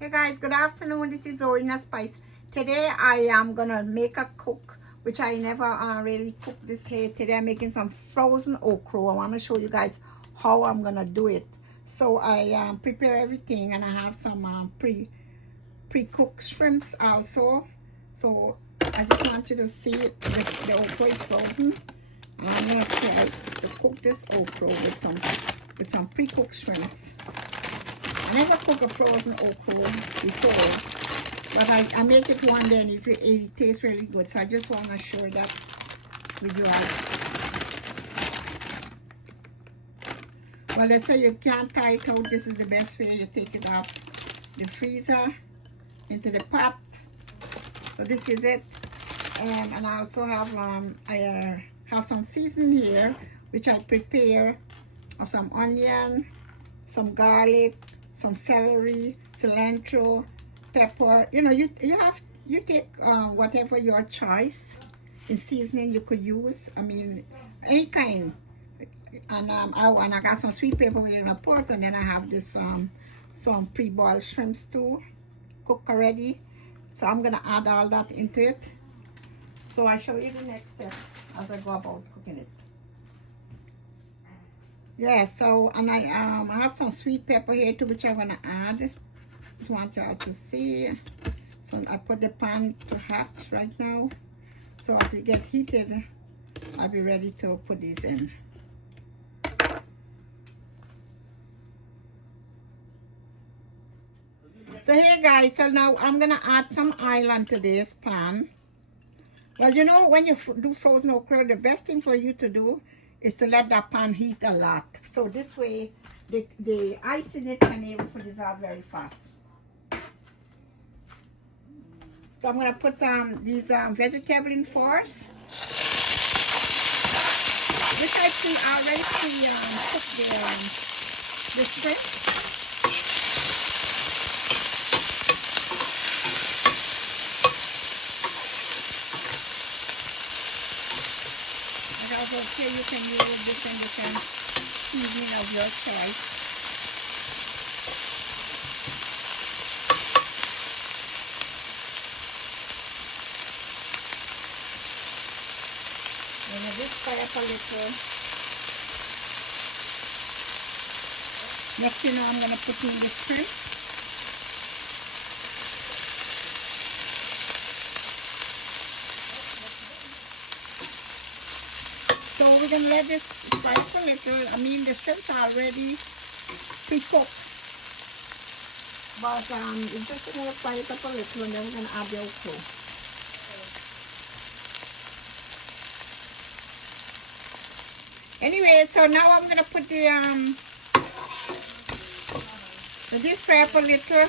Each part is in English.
Hey guys, good afternoon. This is zorinespice. Today I am gonna make a cook, which I never really cooked this here. Today I'm making some frozen okra. I want to show you guys how I'm gonna do it. So I prepare everything, and I have some pre-cooked shrimps also. So I just want you to see it. The okra is frozen, and I'm gonna try to cook this okra with some pre-cooked shrimps. I never cooked a frozen okra before, but I make it one day and it tastes really good. So I just want to share that with you all. Well, let's say you can't try it out. This is the best way. You take it off the freezer into the pot. So this is it. And I also have I have some seasoning here, which I prepare of some onion, some garlic, some celery, cilantro, pepper. You know, you take whatever your choice in seasoning you could use. I mean, any kind. And I got some sweet pepper in a pot, and then I have this some pre-boiled shrimps too, cooked already. So I'm gonna add all that into it. So I show you the next step as I go about cooking it. Yeah, so, and I have some sweet pepper here too, which I'm gonna add. Just want y'all to see. So I put the pan to hot right now. So as it get heated, I'll be ready to put these in. So here guys, so now I'm gonna add some oil onto this pan. Well, you know, when you do frozen okra, the best thing for you to do is to let that pan heat a lot. So this way, the ice in it can able to dissolve very fast. So I'm gonna put these vegetable in first, which I already cooked the shrimp. Okay, you can use different seasoning of your choice. And I just fry up a little. Next, you know, I'm going to put in the shrimp. So we're going to let this fry up a little. I mean, the shrimps are already pre-cooked. But it's just going to fry it up a little, and then we're going to add the okra. Anyway, so now I'm going to put the deep fry up a little.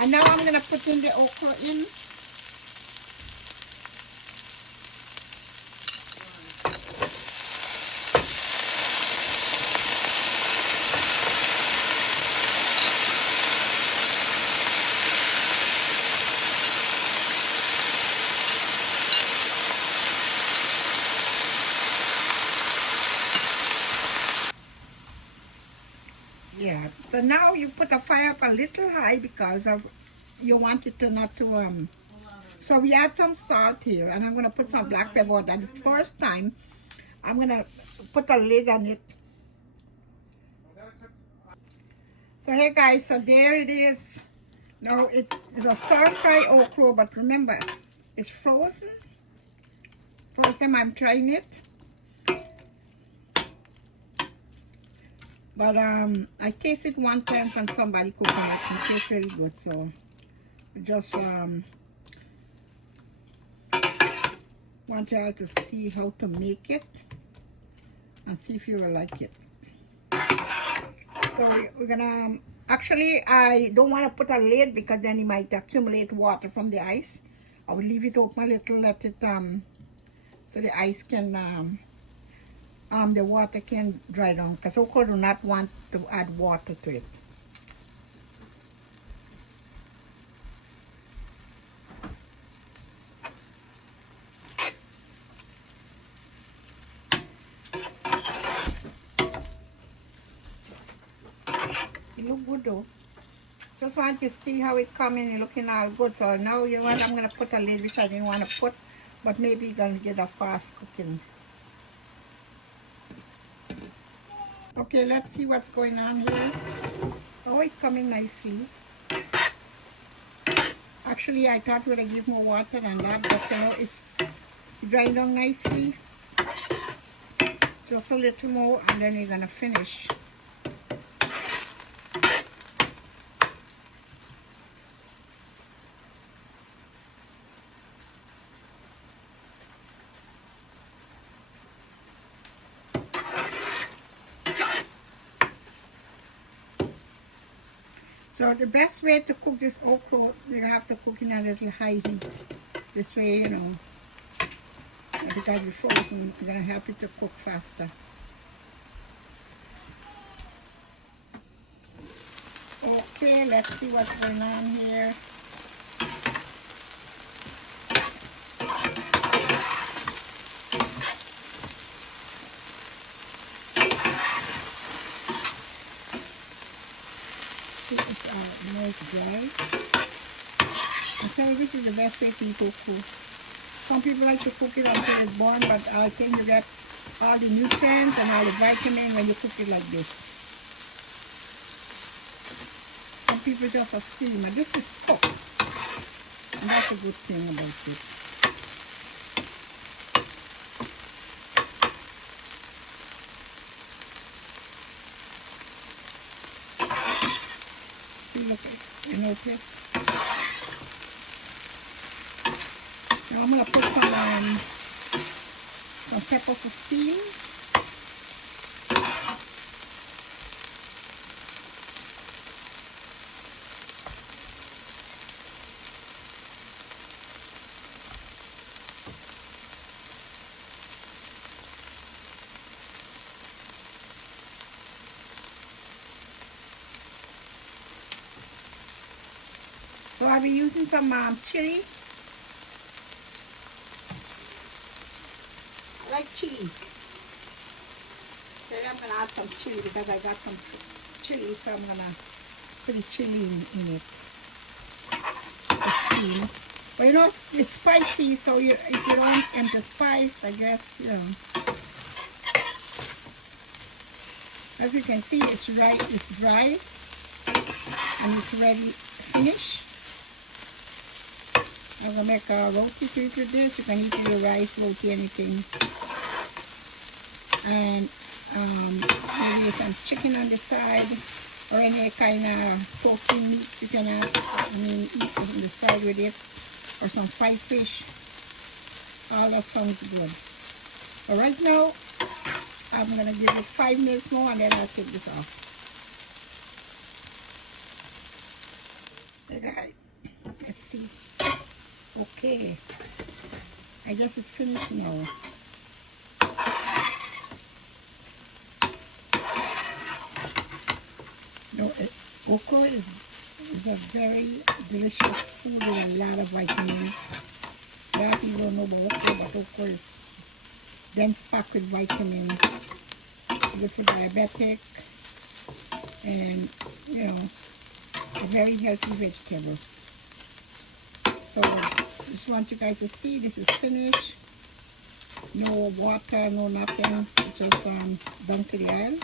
And now I'm going to put in the okra in. Yeah, so now you put the fire up a little high because of you want it to not to so we add some salt here, and I'm gonna put some black pepper. And the first time I'm gonna put a lid on it. So here guys, so there it is. Now it's a stir-fry okra, but remember it's frozen. First time I'm trying it. But I tasted one time from somebody cooking it, and it tastes really good. So just want y'all to see how to make it and see if you will like it. So we're gonna actually, I don't want to put a lid because then it might accumulate water from the ice. I will leave it open a little, let it so the ice can the water can dry down, because okra do not want to add water to it. It look good though. Just want to see how it coming and looking all good. So now you know what, I'm gonna put a lid, which I didn't want to put, but maybe you're gonna get a fast cooking. Okay, let's see what's going on here. Oh, it's coming nicely. Actually, I thought we'd give more water than that, but you know, it's drying down nicely. Just a little more, and then you're gonna finish. So the best way to cook this okra, you have to cook in a little high heat. This way, you know, because it's frozen, it's gonna help it to cook faster. Okay, let's see what's going on here. This is nice dry. I tell you, this is the best way people cook. Some people like to cook it until it's born, but I think you get all the nutrients and all the vitamins when you cook it like this. Some people just a steam, and this is cooked. And that's a good thing about it. See, look, you notice? Now I'm gonna put some pepper to steam. So I'll be using some chili. I like chili. So I'm gonna add some chili because I got some chili, so I'm gonna put the chili in it. But you know, it's spicy, so if you don't empty spice, I guess, you know. As you can see, it's dry, and it's ready to finish. I'm gonna make a roti with this. You can eat it with rice, roti, anything. And maybe some chicken on the side, or any kind of protein meat you can have. Eat on the side with it, or some fried fish. All that sounds good. But right now, I'm gonna give it 5 minutes more, and then I'll take this off. Okay, let's see. Okay, I guess it's finished now. No, okra is a very delicious food with a lot of vitamins. A lot of people don't know about okra, but okra is dense packed with vitamins. Good for diabetic, and you know, a very healthy vegetable. So just want you guys to see this is finished. No water, no nothing. It's just done to the oil.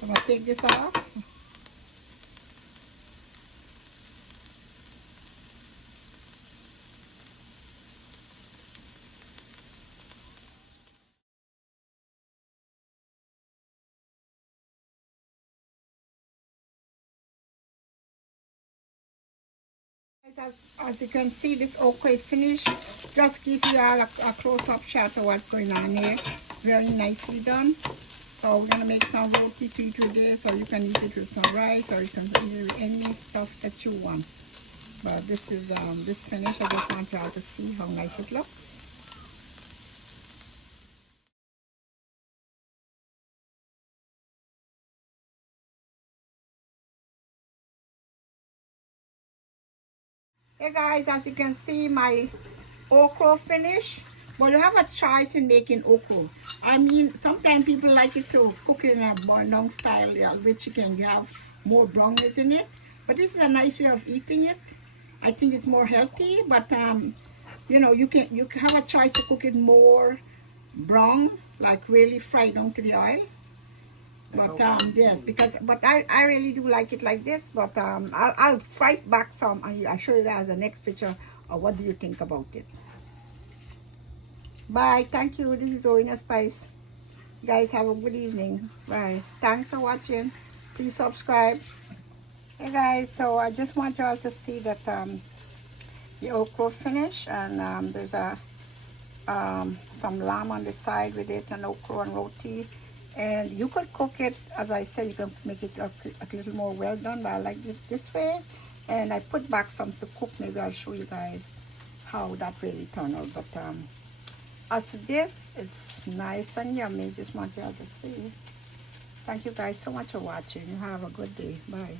I'm gonna take this off. As you can see, this okra is finished. Just give you all a close-up shot of what's going on here. Very nicely done. So we're gonna make some roti for you today. So you can eat it with some rice, or you can eat it with any stuff that you want. But this is this finished. I just want you all to see how nice it looks. Hey guys, as you can see, my okra finished. Well, you have a choice in making okra. I mean, sometimes people like it to cook it in a burn down style, yeah, which you can have more brownness in it. But this is a nice way of eating it. I think it's more healthy, but you know, you can have a choice to cook it more brown, like really fried down to the oil. But yes, because but I really do like it like this. But I'll fry it back some, and I'll show you guys the next picture of what do you think about it. Bye. Thank you. This is zorinespice. You guys have a good evening. Bye. Thanks for watching. Please subscribe. Hey guys, so I just want y'all to see that the okra finished, and there's a some lamb on the side with it, and okra and roti. And you could cook it, as I said, you can make it a little more well done, but I like it this way. And I put back some to cook. Maybe I'll show you guys how that really turned out. But as to this, it's nice and yummy. Just want y'all to see. Thank you guys so much for watching. You have a good day. Bye.